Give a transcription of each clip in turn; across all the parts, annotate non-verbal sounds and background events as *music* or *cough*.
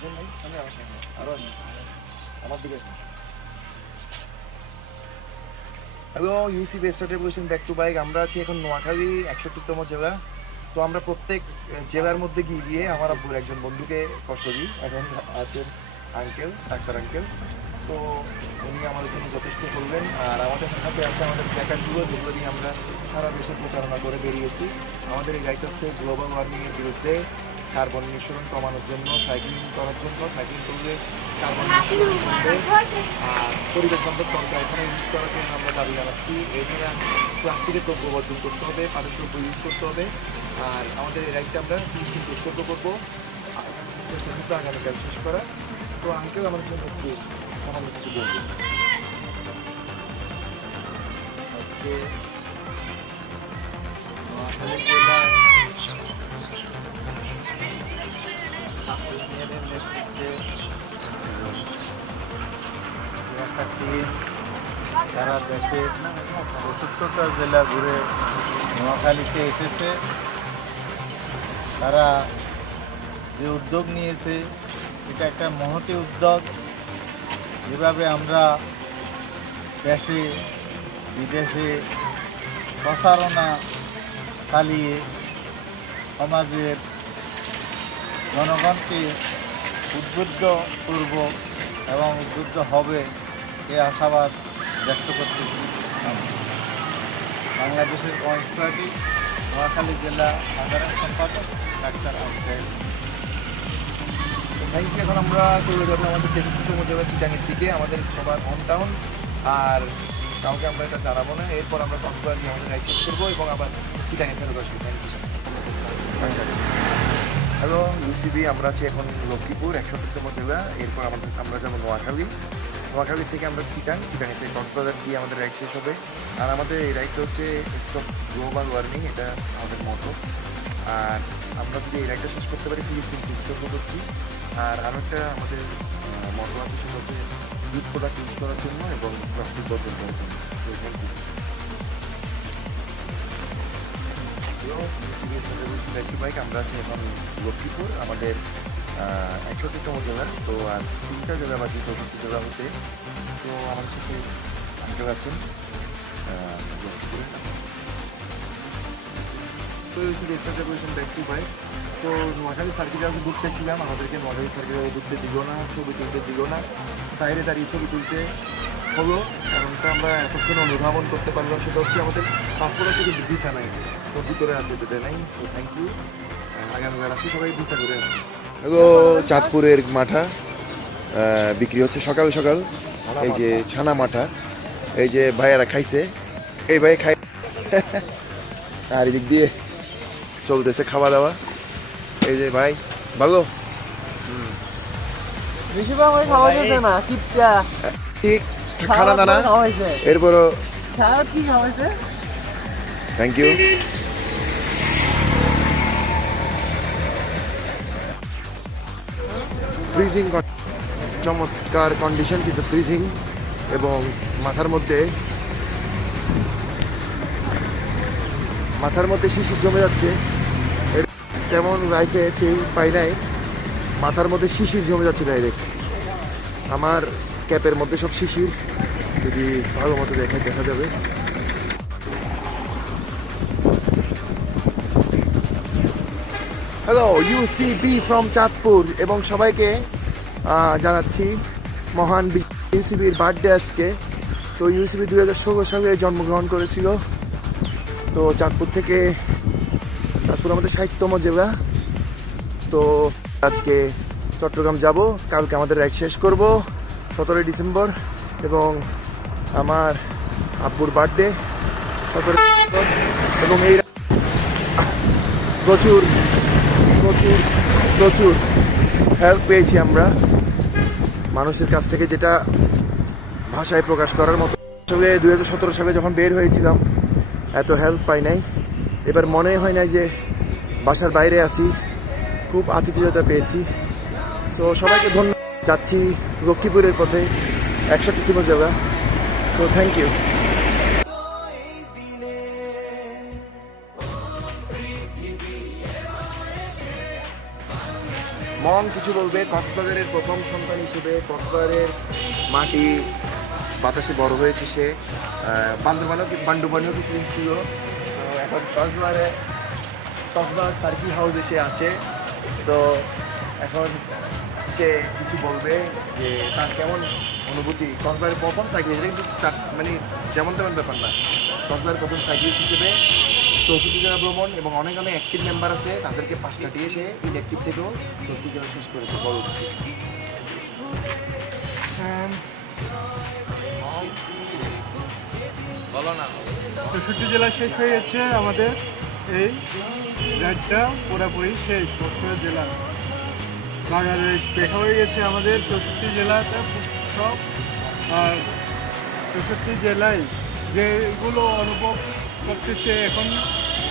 আসেন ভাই, আমি আসেন সামনে আরও আসেন। আমার দিকে আসেন। Hello UC best revolution back to bike আমরা আছি এখন নোয়াখালী, একষট্টিতম জেলা। তো আমরা প্রত্যেক জেলার মধ্যে গিয়ে গিয়ে আমার আব্বুর একজন বন্ধুকে কষ্ট দিই। এখন আছেন আঙ্কেল ডাক্তার আঙ্কেল তো উনি আমাদের জন্য যথেষ্ট করলেন। আর আমাদের সাথে আছে আমাদের প্যাকারগুলো যেগুলো দিয়ে আমরা সারা দেশে প্রচারণা করে বেরিয়েছি। আমাদের এই গাড়িটা হচ্ছে গ্লোবাল ওয়ার্মিংয়ের বিরুদ্ধে কার্বন নিঃসরণ কমানোর জন্য সাইক্লিং করার জন্য। সাইক্লিং করলে কার্বন আর পরিবেশ বান্ধব কলকারখানা ইউজ করার জন্য আমরা দাবি জানাচ্ছি। এছাড়া প্লাস্টিকের দ্রব্য বর্জন করতে হবে, পাটের দ্রব্য ইউজ করতে হবে। আর আমাদের এই রাইডটা আমরা তিন দুষ্কর্ম করব। আগামীকাল শেষ করা, তো আঙ্কেল আমার জন্য নেতৃত্বে একটা টিম সারা দেশের চৌষট্টিটা জেলা ঘুরে নোয়াখালীতে এসেছে তারা যে উদ্যোগ নিয়েছে এটা একটা মহতি উদ্যোগ যেভাবে আমরা দেশে, বিদেশে প্রসারণা চালিয়ে সমাজের জনগণকে উদ্বুদ্ধ করব এবং উদ্বুদ্ধ হবে এ আশাবাদ ব্যক্ত করতেছি বাংলাদেশের কমিউনিস্ট পার্টি নোয়াখালী জেলা সাধারণ সম্পাদক ডাক্তার আবুল থ্যাংক ইউ এখন আমরা চলে যাব আমাদের তেষট্টিতম জেলা চিটাঙের দিকে, আমাদের সবার হোম টাউন আর কাউকে আমরা এটা জানাব না। এরপর আমরা কক্সবাজার গিয়ে আমাদের রাইড শেষ করব এবং আবার চিটাঙে ফেরত আসব। থ্যাংক ইউ হ্যালো ইউসিবি আমরা আছি এখন লক্ষ্মীপুর, একশো একষট্টিতম জেলা এরপর আমাদের, আমরা যাব নোয়াখালী। নোয়াখালী থেকে আমরা চিটাং। চিটাং থেকে কক্সবাজার গিয়ে আমাদের রাইড শেষ হবে। আর আমাদের এই রাইডটা হচ্ছে স্টপ গ্লোবাল ওয়ার্মিং এটা আমাদের মতো আর আমরা যদি এই রাইডটা শেষ করতে পারি ফিলিপ কিন্তু উৎসর্গ করছি। আর আরও একটা আমাদের আছে সেটা হচ্ছে ইউজ প্রোডাক্ট ইউজ করার জন্য এবং প্লাস্টিক বর্জন করার জন্য। ব্যাটারি বাইক আমরা আছি এখন লক্ষ্মীপুর, আমাদের একষট্টিতম জেলা। তো আর তিনটা জেলা বাকি চৌষট্টি জেলা হতে তো আমাদের সাথে আঙ্কেল আছেন তো ইউসি বেস্টার পজিশন ব্যাক টু বাইক তো নোয়াখালী সার্কিটে আমি ঘুরতে ছিলাম আমাদেরকে নোয়াখালী সার্কিটে ঘুরতে দিল না ছবি তুলতে দিল না। বাইরে দাঁড়িয়ে ছবি তুলতে হলো কারণটা আমরা এতক্ষণ অনুধাবন করতে পারলাম সেটা হচ্ছে আমাদের পাসপোর্ট আছে কিন্তু ভিসা নাই। তো ভিতরে আছে যেতে নাই তো থ্যাংক ইউ আগামীবার আসি সবাই ভিসা করে হ্যালো চাঁদপুরের মাঠা বিক্রি হচ্ছে সকাল সকাল এই যে ছানা মাঠা এই যে ভাইয়ারা খাইছে এই ভাই খাই *laughs* আর এদিক দিয়ে চলতেছে খাওয়া দাওয়া। এই যে ভাই ভালো? বেশিরভাগ ওই খাওয়া যাচ্ছে না কিপটা। ঠিক খানা দানা? এরপরও? খাওয়া কি খাওয়া হয়েছে। থ্যাংক ইউ ফ্রিজিং চমৎকার কন্ডিশন কিন্তু ফ্রিজিং এবং মাথার মধ্যে মাথার মধ্যে শিশির জমে যাচ্ছে। তেমন লাইফে ফিল পাই নাই, মাথার মধ্যে শিশির জমে যাচ্ছে ডাইরেক্ট আমার ক্যাপের মধ্যে সব শিশির, যদি ভালো মতো দেখে, দেখা যাবে। হ্যালো ইউসিবি ফ্রম চাঁদপুর এবং সবাইকে জানাচ্ছি মহান ইউসিবির বার্থডে আজকে। তো ইউসিবি দু হাজার ষোলো সালে জন্মগ্রহণ করেছিল। তো চাঁদপুর থেকে চাঁদপুর আমাদের ষাটতম জেলা। তো আজকে চট্টগ্রাম যাব, কালকে আমাদের রাইড শেষ করব, সতেরোই ডিসেম্বর এবং আমার আব্বুর বার্থডে সতেরো এবং এই প্রচুর প্রচুর প্রচুর হেল্প পেয়েছি আমরা। মানুষের কাছ থেকে যেটা ভাষায় প্রকাশ করার মতো। আসলে দুই হাজার সতেরো সালে যখন বের হয়েছিলাম, এত হেল্প পাই নাই। এবার মনে হয় না যে বাসার বাইরে আছি। খুব আতিথেয়তা পেয়েছি। তো সবাইকে ধন্যবাদ যাচ্ছি লক্ষ্মীপুরের পথে। একষট্টি কিলো জায়গা। তো থ্যাংক ইউ মন কিছু বলবে? কক্সবাজারের প্রথম সন্তান হিসেবে কক্সবাজারের মাটি বাতাসে বড় হয়েছে সে। বান্দরবানেও বান্ডুবানেও কিছুদিন ছিল। এখন কক্সবাজারে কক্সবাজার সার্কি হাউসে সে আছে। তো এখন সে কিছু বলবে যে তার কেমন অনুভূতি? কক্সবাজারের প্রথম সাইকেল এটা কিন্তু মানে যেমন তেমন ব্যাপার না। কক্সবাজারের প্রথম সাইক্লিস্ট হিসেবে চৌষট্টি জেলা ভ্রমণ এবং অনেক অনেক অ্যাক্টিভ মেম্বার আছে তাদেরকে পাশ কাটিয়ে সে ইনঅ্যাক্টিভ থেকেও চৌষট্টি জেলা শেষ করেছে বড় কিছু চৌষট্টি জেলা শেষ হয়ে গেছে আমাদের। এই রাজ্যটা পুরোপুরি শেষ, বছরের জেলা। বাংলাদেশ দেখা হয়ে গেছে আমাদের চৌষট্টি জেলাতে সব। আর চৌষট্টি জেলায় যেগুলো অনুভব করতেছে এখন,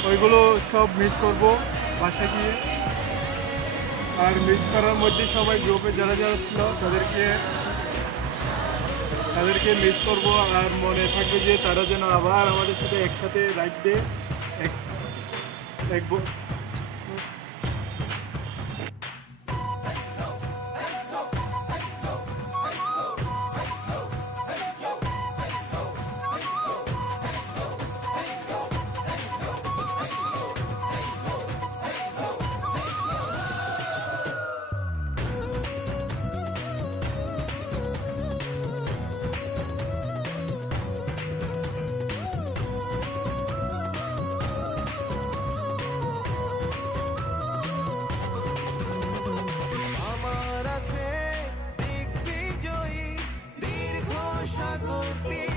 ওইগুলো সব মিস করব বাসায় গিয়ে। আর মিস করার মধ্যে সবাই গ্রুপে যারা যারা ছিল তাদেরকে তাদেরকে মিস করব আর মনে থাকবে যে তারা যেন আবার আমাদের সাথে একসাথে রাইড দেয় এক এক contigo.